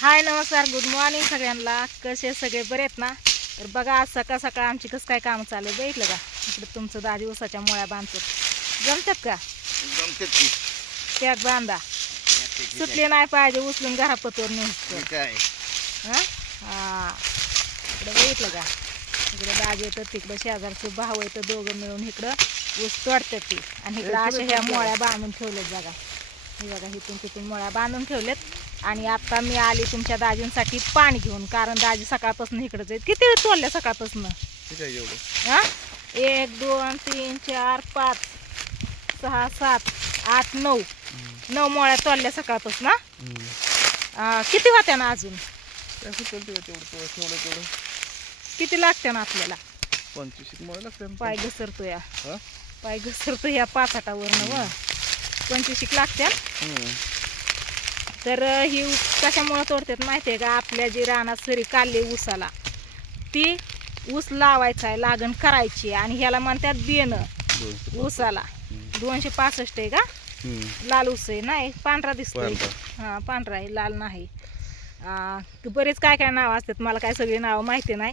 हाय नमस्कार, good morning सगळ्यांना. कसे सगळे बरे आहेत ना? तर बघा आज सकाळ सकाळ आमची कसं काय काम चालू आहे बघितलं का? इकडे तुमचं 10 दिवसाच्या मुळ्या बांधतात. जमतात का? जमतेत की त्यात बांधा सुटले नाही पाहिजे, उचलून घरापतवर नेऊन काय हां हां इकडं बघितलं का? इकडे दाजी येतं, तिकडं शेजारचे भाऊ येतं, दोघं मिळून इकडं ऊस तोडतात ती. आणि इकडं अशा ह्या मोळ्या बांधून ठेवल्यात बघा. हे बघा इथून तिथून मोळ्या बांधून ठेवल्यात. आणि आता मी आली तुमच्या दाजींसाठी पाणी घेऊन, कारण दाजी सकाळपासून इकडंच आहेत. किती तोडल्या सकाळपासून? हां 1 2 3 4 5 6 7 8 9 9 मोळ्या तोडल्या सकाळपासून. किती होत्या ना अजून? किती लागते ना आपल्याला? 25 मुळे लागते. पाय घसरतो या पाय घसरतो या 5 आटावरनं व 25 लागत्या. तर ही कशामुळं तोडतात माहिती आहे का? आपल्या जी रानात सरी काढली ऊसाला, ती ऊस लावायचा आहे, लागण करायची. आणि ह्याला म्हणतात बियाणं ऊसाला. 265 आहे का? लाल ऊस आहे, नाही पांढरा दिसतोय. हां पांढरा आहे, लाल नाही. बरेच काय काय नाव असतात, मला काय सगळी नावं माहिती नाही.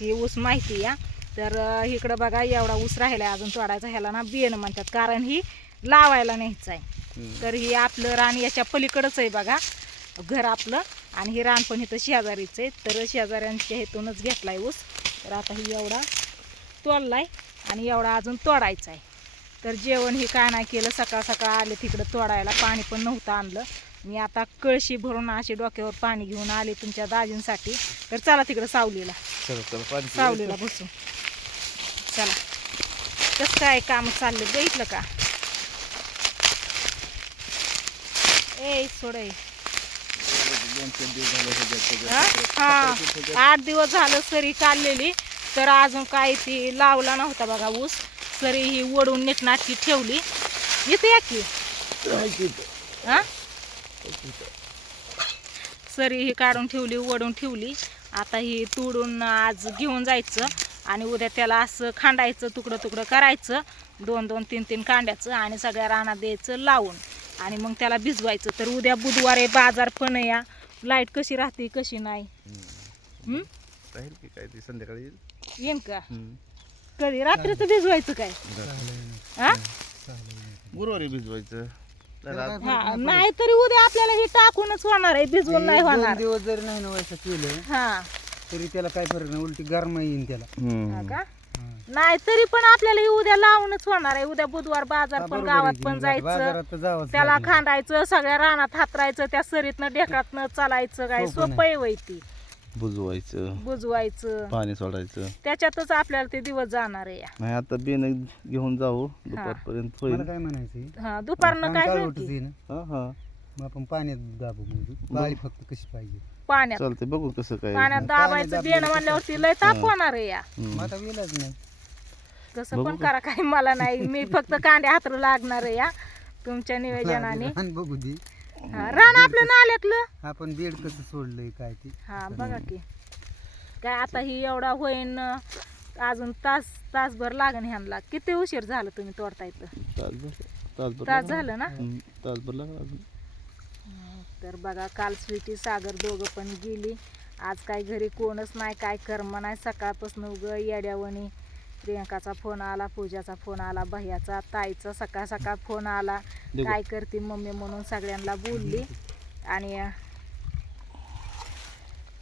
ही ऊस माहिती या. तर इकडं बघा एवढा ऊस राहिला आहे अजून तोडायचा. ह्याला ना बियाणं म्हणतात, कारण ही लावायला न्यायचं आहे. तर ही आपलं रान याच्या पलीकडंच आहे बघा, घर आपलं. आणि हे रान पण इथं शेजारीच आहे. तर शेजाऱ्यांच्या हेतूनच घेतलाय ऊस. तर आता ही एवढा तोडलाय आणि एवढा अजून तोडायचा आहे. तर जेवण हे काय नाही केलं, सकाळ सकाळ आले तिकडं तोडायला, पाणी पण नव्हतं आणलं. मी आता कळशी भरून अशी डोक्यावर पाणी घेऊन आले तुमच्या दाजींसाठी. तर चला तिकडं सावलीला सावलीला बसू. चला कसं काय काम चाललं बघितलं का? ए सोडे. हा 8 दिवस झालं सरी काढलेली, तर अजून काय ती लावला नव्हता बघा ऊस. सरी ही वडून नीटनाटकी ठेवली. इथे या की. हा सरी ही काढून ठेवली, वडून ठेवली. आता ही तोडून आज घेऊन जायचं आणि उद्या त्याला असं खांडायचं, तुकडं तुकडं करायचं, 2 2 3 3 कांड्याचं, आणि सगळ्या रानात द्यायचं लावून. आणि मग त्याला भिजवायचं. तर उद्या बुधवार आहे, बाजार पण या. लाईट कशी राहते कशी नाही संध्याकाळी येईन का? कधी रात्रीचं भिजवायचं काय? हा गुरुवारी भिजवायचं. हा नाही तरी उद्या आपल्याला हे टाकूनच होणार आहे, भिजवून नाही होणार. दिवस जरी नाही व्हायचं केलं हा तरी त्याला काय फरक नाही, उलटी गरम येईन त्याला. हा का? नाही तरी पण आपल्याला हे उद्या लावूनच होणार आहे. उद्या बुधवार बाजार पण, गावात पण जायचं, बाजारात जावं त्याला खांडायचं, सगळ्या रानात हातरायचं, त्या सरीतनं ढेकळातनं चालायचं. काय सोपं आहे वय ती? बुजवायचं, पाणी सोडायचं, त्याच्यातच आपल्याला ते दिवस जाणार आहे. नाही आता बिन घेऊन जाऊ दुपारपर्यंत मला काय म्हणायचं, हा दुपारनं काय होईल की? मग आपण पाण्यात दाबू, गाळी फक्त कशी पाहिजे पाण्यात. चालते बघू कसं काय. पाण्यात दाबायचं बियाणं म्हणल्यावरती लय ताप होणार आहे या. मग आता वेळच नाही. कसं पण करा, काही मला नाही. मी फक्त कांड्या हातरू लागणार आहे या तुमच्या निवेदनाने. रान बघू दे, रान आपलं नाल्यातलं. आपण बेड कसं सोडलंय काय ते. हा बघा की काय आता ही एवढा होईन, अजून तासभर लागन ह्यांना. किती उशीर झालं तुम्ही तोडता इथं? तास झालं ना? तासभर लागला अजून. तर बघा काल स्वीटी सागर दोघं पण गेली. आज काय घरी कोणच नाही, काय कर्म नाही. सकाळपासून उगं येड्यावणी प्रियंकाचा फोन आला, पूजाचा फोन आला, भैयाचा, ताईचा सकाळ सकाळ फोन आला. काय करते मम्मी म्हणून सगळ्यांना बोलली. आणि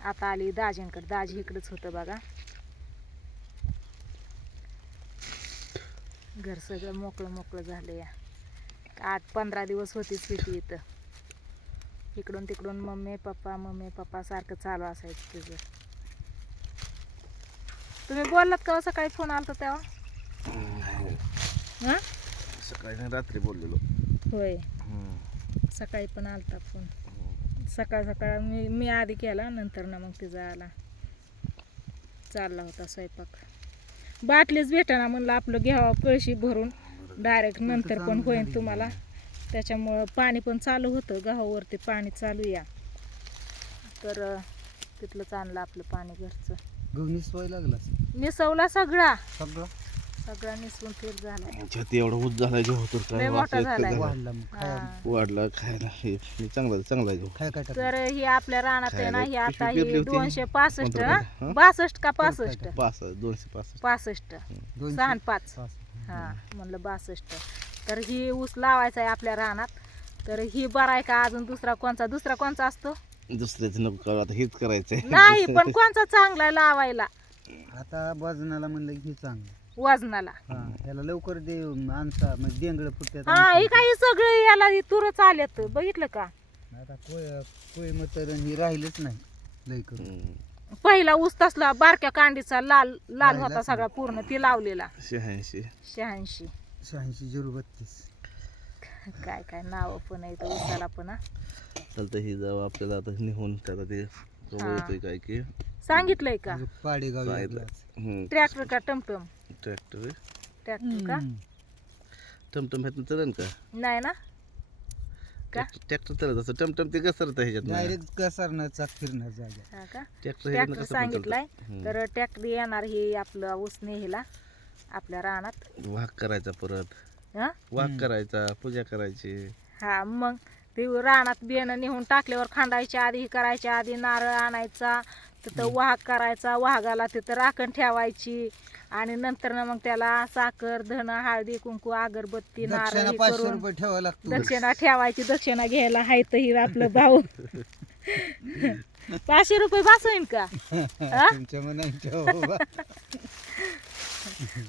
आता आली दाजींकडे. दाजी इकडेच होतं बघा. घर सगळं मोकळं मोकळं झालं या. 8-15 दिवस होती स्वीटी इथं. इकडून तिकडून मम्मी पप्पा सारखं चालू असायचं तुझं. तुम्ही बोललात का सकाळी फोन आलता तेव्हा? सकाळी नाही, रात्री बोललेलो. होय सकाळी पण आलता फोन. सकाळ सकाळ मी आधी केला, नंतर ना मग तिचा आला. चालला होता स्वयंपाक. बाटलीच भेटाना म्हणलं आपलं घ्यावं कळशी भरून डायरेक्ट, नंतर पण होईन तुम्हाला. त्याच्यामुळं पाणी पण चालू होतं, गव्हावरती पाणी चालू या. तर तिथलंच आणलं आपलं पाणी घरचं. गहू निसवायला लागला निसवला सगळा. सगळा निसून फेर झालाय. छाती एवढा ऊस झाला जेव्हा तर लय काय मोठा वास येत झालाय. का? वाढला मग हा. वाढला खायला हे चांगला चांगला जेव्हा काय काय टाकलं? तर ही आपल्या रानात आहे ना, ही खायला आता पिशवी ही पेरली होती. 265 पंधरा ना, हं? 62 का 65? 265 65 200? 65. पाच. हा म्हणलं 62. तर ही ऊस लावायचा आहे आपल्या रानात. तर ही बरा आहे का अजून दुसरा कोणचा असतो? दुसऱ्याचं नको करू, आता हेच करायचंय. नाही पण कोणचा चांगला आहे लावायला आता वजनाला म्हणलं की हे चांगलं. वजनाला? हा त्याला लवकर दे आणता म्हणजे देंगळ फुटतात. हा ही काही सगळे याला ही तुरच आल्यात बघितलं का? आता कोय मतर ही राहिलंच नाही लय करून. हम्म. पहिला ऊस तसला बारक्या कांडीचा लाल लाल होता राहिलाच सगळा पूर्ण ती लावलेला 86 86. 86 काय काय नाव पण आहे इथं ऊसाला पण. हा. चालतं ही जाऊ आपल्याला आता निघून त्याला ते हा. येतोय काय की सांगितलंय का? पाडेगाव जायला. ट्रॅक्टर ट्रॅक्टर का टमटम? ट्रॅक्टर ट्रॅक्टर का? टमटम ह्यातून चलन का? नाही ना? का? ट्रॅक्टर चालत असं टमटम ते घसरत ह्याच्यात डायरेक्ट कसरणार चाक फिरणार जागा. हा का? ट्रॅक्टर ट्रॅक्टर सांगितलाय. तर ट्रॅक्टर येणार हे आपलं ऊस नेहला आपल्या रानात. वाघ करायचा परत हा वाघ करायचा पूजा करायची. हा मग ते रानात बियाणं नेऊन टाकल्यावर खांडायच्या आधी करायच्या आधी नारळ आणायचा तिथं वाघ करायचा, वाघाला तिथं राखण ठेवायची आणि नंतर ना मग त्याला साखर धन हळदी कुंकू अगरबत्ती नारळ दक्षिणा हे 500 करून रुपये ठेवावं लागतो. दक्षिणा ठेवायची. दक्षिणा घ्यायला हाय तर ही आपलं भाऊ 500 रुपये बास होईन का? हा? तुमच्या मनाने ठेवा बाबा.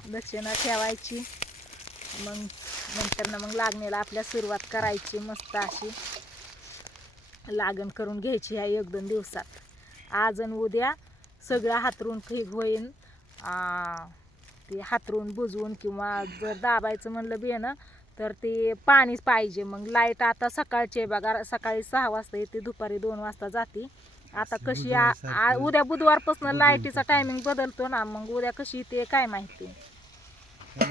दक्षिणा ठेवायची. मग नंतर ना मग लागणीला आपल्या सुरुवात करायची मस्त अशी लागण करून घ्यायची ह्या 1-2 दिवसात. आज आणि उद्या सगळं हातरून ठीक होईन. ते हातरून बुजवून किंवा जर दाबायचं म्हणलं बियाणं तर ते पाणीच पाहिजे. मग लाईट आता सकाळची आहे बघा, सकाळी 6 वाजता येते, दुपारी 2 वाजता जाते. आता कशी उद्या बुधवारपासून लाईटीचा टायमिंग बदलतो ना, मग उद्या कशी येते काय माहिती.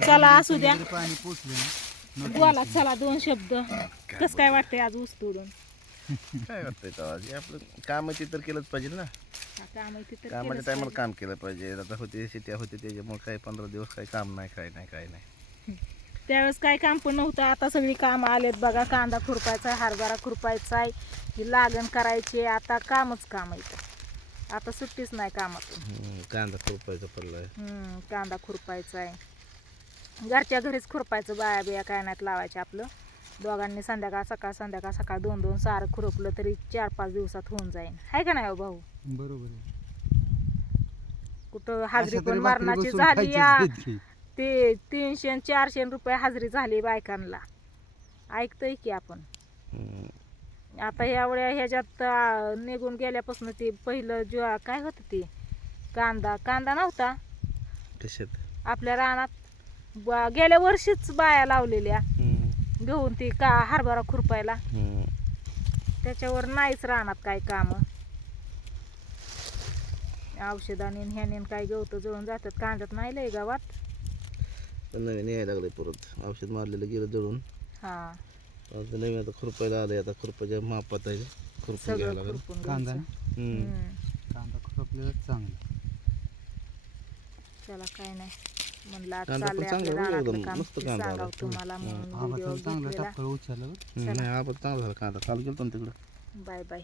चला असू द्या. पाणी पोचलं ना. बोला चला 2 शब्द. कसं काय वाटतंय आज ऊस तोडून? काय वाटतंय तेव्हा हे आपलं कामाची तर केलंच पाहिजे ना. काम आहे तिथं कामाच्या केलंच टायमाला पाहिजे. काम केलं पाहिजे. आता होते शेत्या होते त्याच्यामुळे काही 15 दिवस काही काम नाही काय नाही. त्यावेळेस काय काम पण नव्हतं. आता सगळी कामं आलेत बघा. कांदा खुरपायचा, हरभरा खुरपायचा आहे, ही लागण करायची. आता कामच काम आहे इथं. आता सुट्टीच नाही कामातून. कांदा खुरपायचा पडलाय. कांदा खुरपायचा आहे. घरच्या घरीच खुरपायचं, बाया बिया काय नाहीत लावायचे. आपलं दोघांनी संध्याकाळ सकाळ 2-2 सारं खुरपलं तरी 4-5 दिवसात होऊन जाईल. आहे का नाही हो भाऊ? बरोबर आहे. कुठं हाजरी अशा पण तरी भाकरी मरणाची बसून झाली खायचीच या. आहेत की. ते 300-400 रुपये हाजरी झाली बायकांना. ऐकतोय की आपण. आता ह्याच्यात निघून गेल्यापासून ते पहिलं काय होतं ते कांदा नव्हता कशात आपल्या रानात. गेल्या वर्षीच बाया लावलेल्या घेऊन ती का हरभरा खुरपायला. त्याच्यावर नाहीच रानात काय काम. औषधाने ह्याने काय गवतं जळून जातात. कांद्यात नाही लय गावात. नवीन यायला लागले परत औषध मारलेलं गेलं जळून. हा आता नवीन आता खुरपायला आलंय. आता खुरपायच्या मापात आहे खुरपून सगळं घ्यायला लागेल. खुरपून कांदा घ्यायचं. ना? कांदा खुरपलेलं चांगलं. त्याला काय नाही म्हणलं आज कांदा पण चाललंय चांगला आपल्या बरं, रानातलं एकदम काम. मस्त ते कांदा सांगावं आला. तुम्हाला म्हणून आवाज व्हिडिओ चांगला घेतलेला. टाकलं उचललं. नाही आपण चांगला झाला कांदा काल गेलो ना तिकडं. Bye bye.